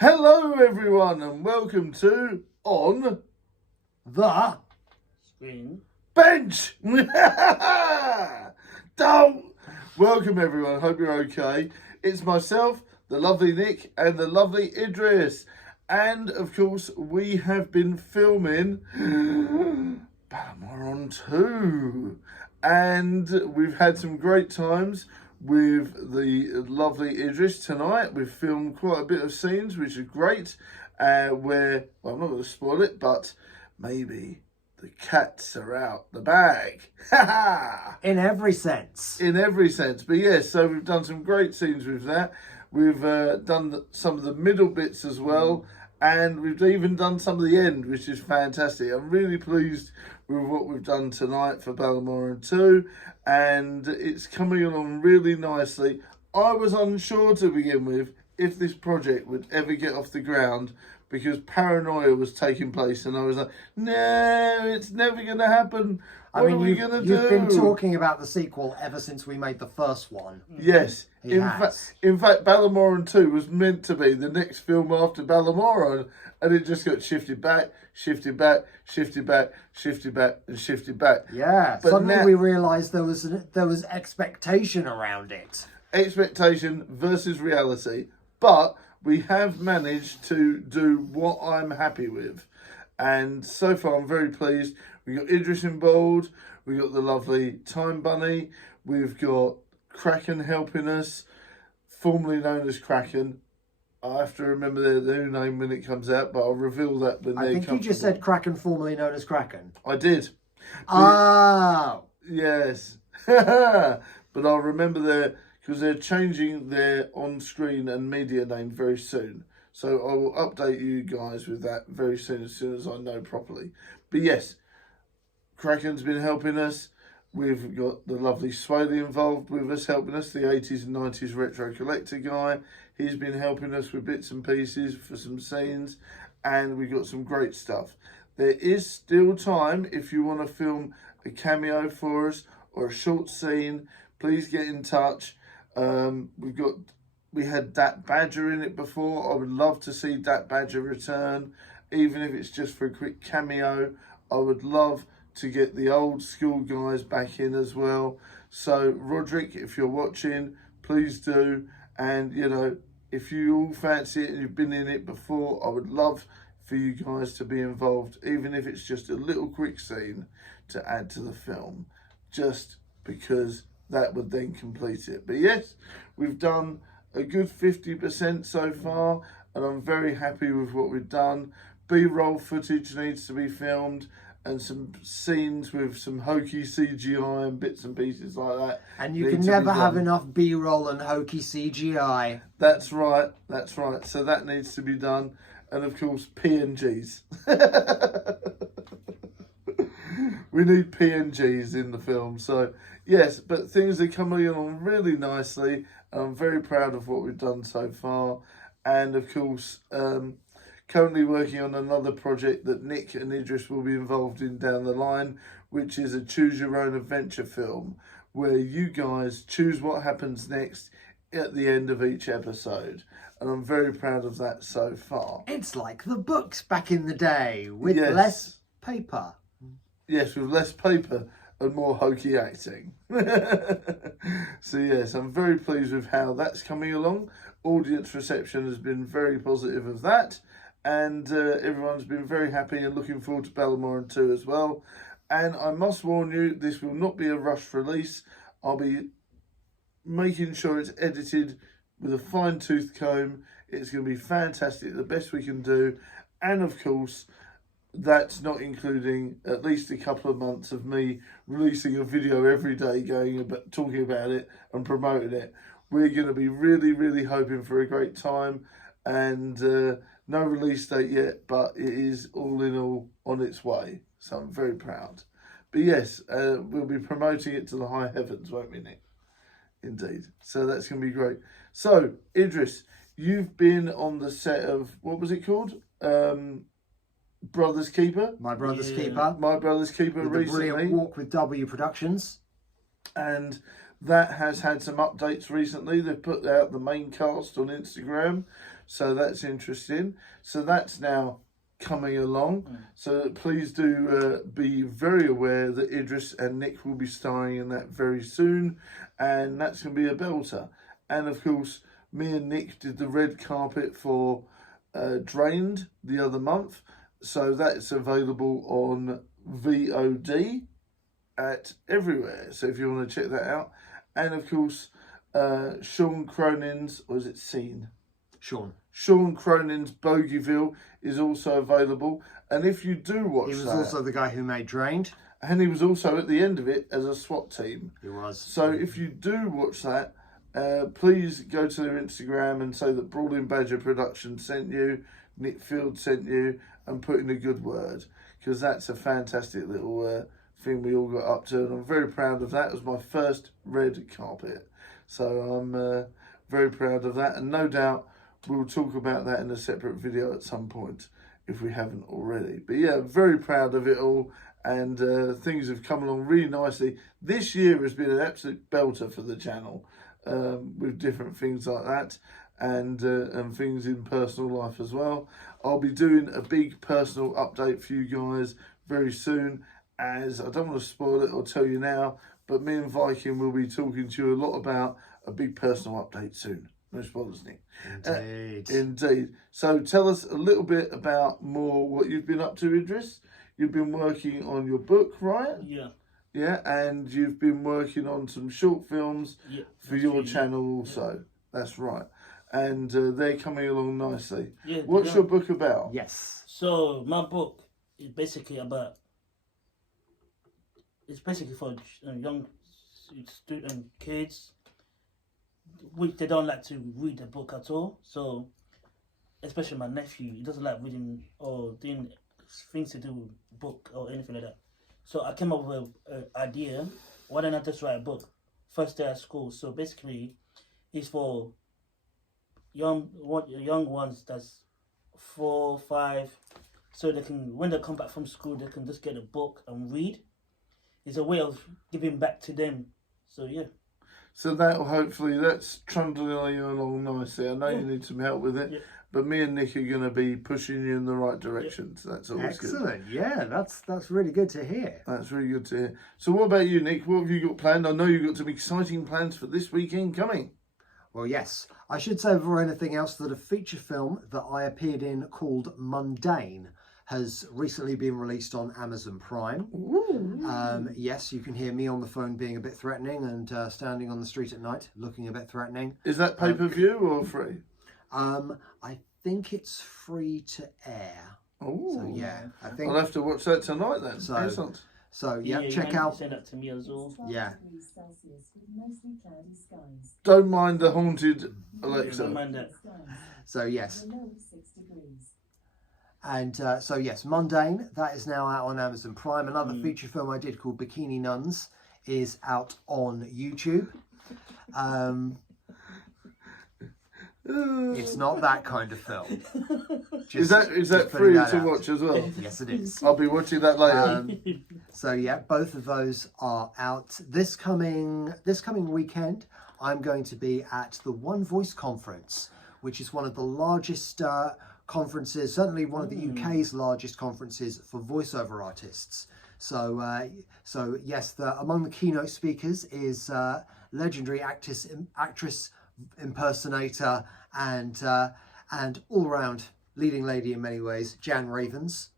Hello everyone and welcome to On The Screen. Bench! Don't! Welcome everyone, hope you're okay. It's myself, the lovely Nick and the lovely Idris. And of course we have been filming Balamoron 2. And we've had some great times with the lovely Idris tonight. We've filmed quite a bit of scenes, which is great. Where, well, I'm not going to spoil it, but maybe the cats are out the bag. in every sense. In every sense. But yes, so we've done some great scenes with that. We've done some of the middle bits as well. And we've even done some of the end, which is fantastic. I'm really pleased with what we've done tonight for Balamoron 2. And it's coming along really nicely. I was unsure to begin with if this project would ever get off the ground because paranoia was taking place. And I was like, no, it's never going to happen. What are we going to do? You've been talking about the sequel ever since we made the first one. Yes. It In fact, Balamoron 2 was meant to be the next film after Balamoron, and it just got shifted back, shifted back, shifted back, shifted back, and shifted back. Yeah. But Suddenly now, we realised there was expectation around it. expectation versus reality. But we have managed to do what I'm happy with. And so far, I'm very pleased. We've got Idris involved. We've got the lovely Time Bunny. We've got Kraken helping us, formerly known as Kraken. I have to remember the new name when it comes out, but I'll reveal that when I think you just said Kraken, formerly known as Kraken. I did. Oh. Yes. But I'll remember because they're changing their on-screen and media name very soon. So I will update you guys with that very soon as I know properly. But yes, Kraken's been helping us. We've got the lovely Swaley involved with us, helping us, the 80s and 90s retro collector guy. He's been helping us with bits and pieces for some scenes, and we've got some great stuff. There is still time if you want to film a cameo for us or a short scene. Please get in touch. We had Dat Badger in it before. I would love to see Dat Badger return, even if it's just for a quick cameo. I would love to get the old school guys back in as well. So Roderick, if you're watching, please do. And you know, if you all fancy it and you've been in it before, I would love for you guys to be involved, even if it's just a little quick scene to add to the film, just because that would then complete it. But yes, we've done a good 50% so far, and I'm very happy with what we've done. B-roll footage needs to be filmed, and some scenes with some hokey CGI and bits and pieces like that. And you can never have enough B-roll and hokey CGI. That's right, that's right. So that needs to be done. And of course, PNGs. We need PNGs in the film. So yes, but things are coming along really nicely. And I'm very proud of what we've done so far. And of course, currently working on another project that Nick and Idris will be involved in down the line, which is a choose your own adventure film where you guys choose what happens next at the end of each episode. And I'm very proud of that so far. It's like the books back in the day with Yes. less paper. Yes, with less paper and more hokey acting. So yes, I'm very pleased with how that's coming along. Audience reception has been very positive of that. And everyone's been very happy and looking forward to Balamoron 2 as well. And I must warn you, this will not be a rush release. I'll be making sure it's edited with a fine-tooth comb. It's going to be fantastic, the best we can do. And of course, that's not including at least a couple of months of me releasing a video every day, talking about it and promoting it. We're going to be really, really hoping for a great time. And no release date yet, but it is all in all on its way. So I'm very proud. But yes, we'll be promoting it to the high heavens, won't we, Nick? Indeed. So that's going to be great. So, Idris, you've been on the set of, what was it called? Brother's Keeper? My Brother's Keeper. My Brother's Keeper with recently. The brilliant Walk with W Productions. And That has had some updates recently. They've put out the main cast on Instagram, so that's interesting. So that's now coming along. So please do be very aware that Idris and Nick will be starring in that very soon, and that's going to be a belter. And of course, me and Nick did the red carpet for Drained the other month, so that's available on VOD at everywhere. So if you want to check that out. And of course, Sean Cronin's, or is it Scene? Sean Cronin's Bogeyville is also available. And if you do watch that... He was also the guy who made Drained. And he was also at the end of it as a SWAT team. He was. So if you do watch that, please go to their Instagram and say that Brawling Badger Productions sent you, Nick Field sent you, and put in a good word. Because that's a fantastic little... thing we all got up to, and I'm very proud of that. It was my first red carpet, so I'm very proud of that, and no doubt we'll talk about that in a separate video at some point if we haven't already. But yeah, very proud of it all, and things have come along really nicely. This year has been an absolute belter for the channel, with different things like that, and things in personal life as well. I'll be doing a big personal update for you guys very soon, as I don't want to spoil it or tell you now, but me and Viking will be talking to you a lot about a big personal update soon. No spoilers, Nick. Indeed. So tell us a little bit about more what you've been up to, Idris. You've been working on your book, right? Yeah. Yeah, and you've been working on some short films for your channel also. That's right. And they're coming along nicely. Yeah. What's your book about? Yes. So my book is basically about... It's basically for young student kids, which they don't like to read the book at all. So, especially my nephew, he doesn't like reading or doing things to do with book or anything like that. So I came up with an idea. Why don't I just write a book? First day at school. So basically, it's for young ones that's 4, 5, so they can, when they come back from school, they can just get a book and read. It's a way of giving back to them. So yeah. So that'll hopefully, that's trundling along nicely. I know you need some help with it, but me and Nick are going to be pushing you in the right direction. So that's always excellent. Good. Yeah, that's really good to hear. That's really good to hear. So what about you, Nick? What have you got planned? I know you've got some exciting plans for this weekend coming. Well, yes. I should say before anything else that a feature film that I appeared in called Mundane has recently been released on Amazon Prime. Yes, you can hear me on the phone being a bit threatening and standing on the street at night looking a bit threatening. Is that pay-per-view or free? I think it's free to air. Oh, so yeah, I think I'll have to watch that tonight then. Excellent. So yeah, check out. Send that to me as well. Yeah. Don't mind the haunted Alexa. Don't mind that. So yes. And so yes, Mundane, that is now out on Amazon Prime. Another feature film I did called Bikini Nuns is out on YouTube. It's not that kind of film. Is that free to watch as well? Yes, it is. I'll be watching that later. So yeah, both of those are out this coming weekend. I'm going to be at the One Voice conference, which is one of the largest conferences, certainly one of the UK's largest conferences for voiceover artists. So yes, among the keynote speakers is legendary actress, impersonator, and all-round leading lady in many ways, Jan Ravens,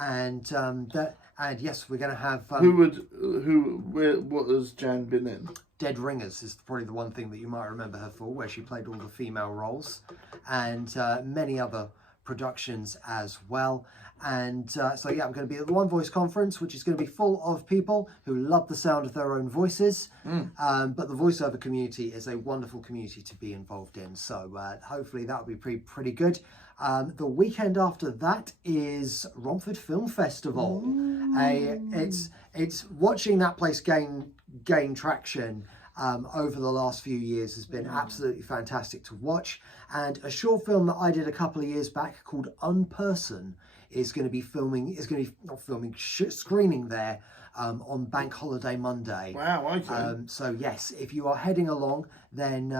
and yes, we're going to have what has Jan been in? Dead Ringers is probably the one thing that you might remember her for, where she played all the female roles, and many other productions as well. And so yeah, I'm going to be at the One Voice conference, which is going to be full of people who love the sound of their own voices. But the voiceover community is a wonderful community to be involved in. So hopefully that will be pretty good. The weekend after that is Romford Film Festival. It's watching that place gain traction over the last few years has been absolutely fantastic to watch. And a short film that I did a couple of years back called Unperson is going to be screening there on Bank Holiday Monday. Wow, okay. So yes, if you are heading along, then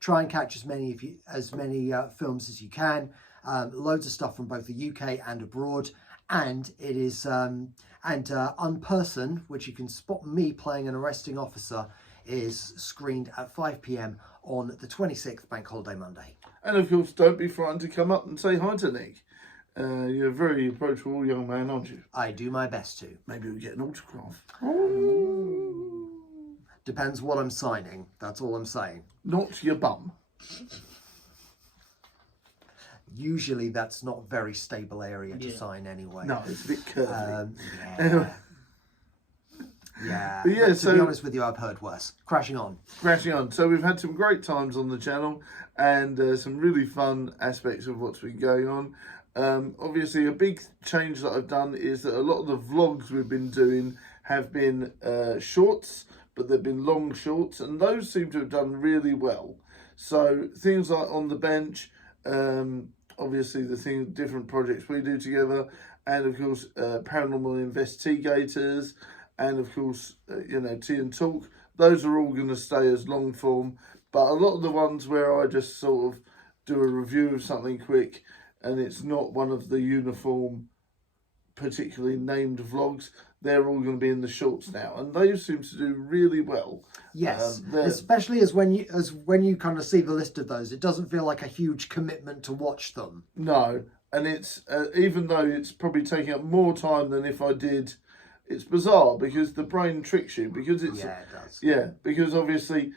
try and catch as many films as you can. Loads of stuff from both the UK and abroad. And it is Unperson, which you can spot me playing an arresting officer, is screened at 5 p.m. on the 26th, Bank Holiday Monday. And of course, don't be frightened to come up and say hi to Nick. You're a very approachable young man, aren't you? I do my best to. Maybe we'll get an autograph. Depends what I'm signing. That's all I'm saying. Not your bum. Usually that's not a very stable area to sign anyway. No, it's a bit curvy. Yeah. But yeah, to be honest with you, I've heard worse. Crashing on. So we've had some great times on the channel and some really fun aspects of what's been going on. Obviously, a big change that I've done is that a lot of the vlogs we've been doing have been shorts, but they've been long shorts, and those seem to have done really well. So things like On the Bench, obviously different projects we do together, and of course Paranormal Investigators, and of course Tea and Talk. Those are all going to stay as long form, but a lot of the ones where I just sort of do a review of something quick and it's not one of the uniform particularly named vlogs, they're all going to be in the shorts now, and those seem to do really well. Yes, especially as when you kind of see the list of those, it doesn't feel like a huge commitment to watch them. No, and it's even though it's probably taking up more time than if I did. It's bizarre because the brain tricks you, because it's it does. Yeah, because obviously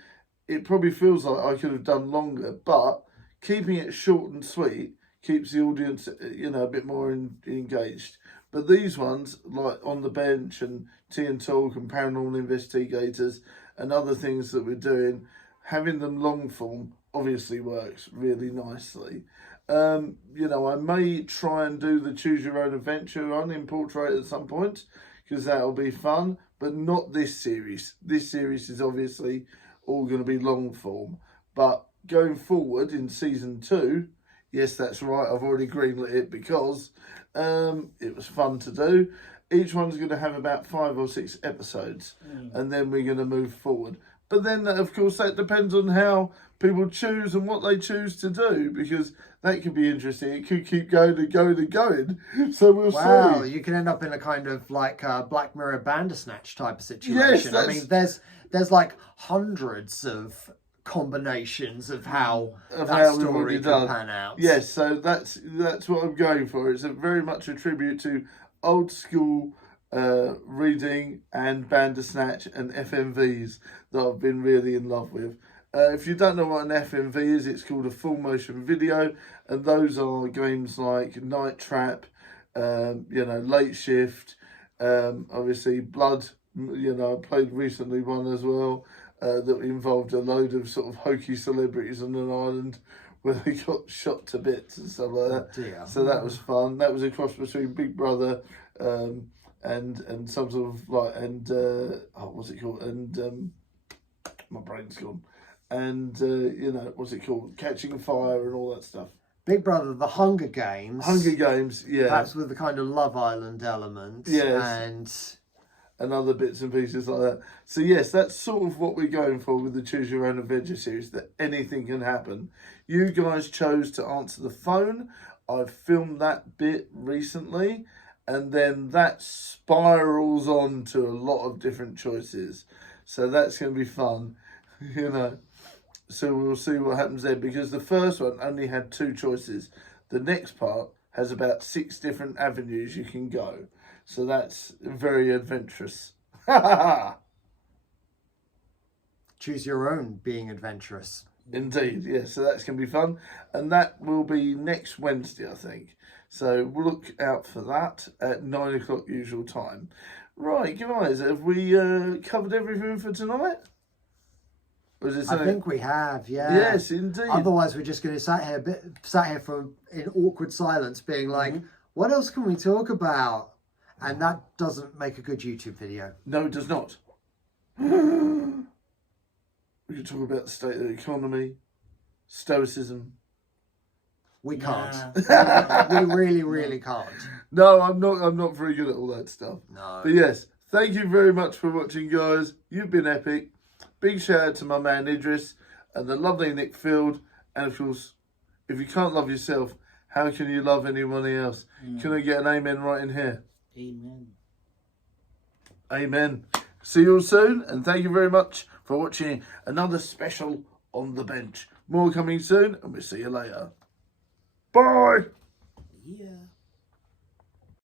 it probably feels like I could have done longer, but keeping it short and sweet keeps the audience a bit more engaged. But these ones, like On the Bench and Tea and Talk and Paranormal Investigators and other things that we're doing, having them long form obviously works really nicely. I may try and do the Choose Your Own Adventure run in portrait at some point, because that'll be fun, but not this series. This series is obviously all going to be long form. But going forward in season 2, yes, that's right, I've already greenlit it because it was fun to do. Each one's going to have about 5 or 6 episodes, and then we're going to move forward. But then, of course, that depends on how people choose and what they choose to do, because that could be interesting. It could keep going and going and going. So we'll see. Wow, you can end up in a kind of like Black Mirror Bandersnatch type of situation. Yes, I mean, there's like hundreds of combinations of how that story can pan out. Yes, so that's what I'm going for. It's very much a tribute to old school reading and Bandersnatch and FMVs that I've been really in love with. If you don't know what an FMV is, it's called a full motion video, and those are games like Night Trap, Late Shift, obviously Blood. I played recently one as well that involved a load of sort of hokey celebrities on an island where they got shot to bits and stuff like that. Oh dear. So that was fun. That was a cross between Big Brother and some sort of like what's it called? And my brain's gone. And what's it called? Catching Fire and all that stuff. Big Brother, the Hunger Games. Hunger Games, yeah. That's with the kind of Love Island element. Yes. And other bits and pieces like that. So yes, that's sort of what we're going for with the Choose Your Own Adventure series, that anything can happen. You guys chose to answer the phone. I've filmed that bit recently, and then that spirals on to a lot of different choices. So that's going to be fun, So we'll see what happens there, because the first one only had 2 choices. The next part has about 6 different avenues you can go. So that's very adventurous. Choose your own being adventurous. Indeed, yes. So that's going to be fun. And that will be next Wednesday, I think. So we'll look out for that at 9 o'clock usual time. Right, guys, have we covered everything for tonight? Or is it I think we have, yeah. Yes, indeed. Otherwise, we're just going to sat here in awkward silence, being like, what else can we talk about? And that doesn't make a good YouTube video. No, it does not. We could talk about the state of the economy, stoicism. We can't. Nah. We really, really can't. No, I'm not very good at all that stuff. No. But yes, thank you very much for watching, guys. You've been epic. Big shout out to my man Idris and the lovely Nick Field. And of course, if you can't love yourself, how can you love anyone else? Can I get an amen right in here? Amen. Amen. See you all soon, and thank you very much for watching another special On the Bench. More coming soon, and we'll see you later. Bye! Yeah.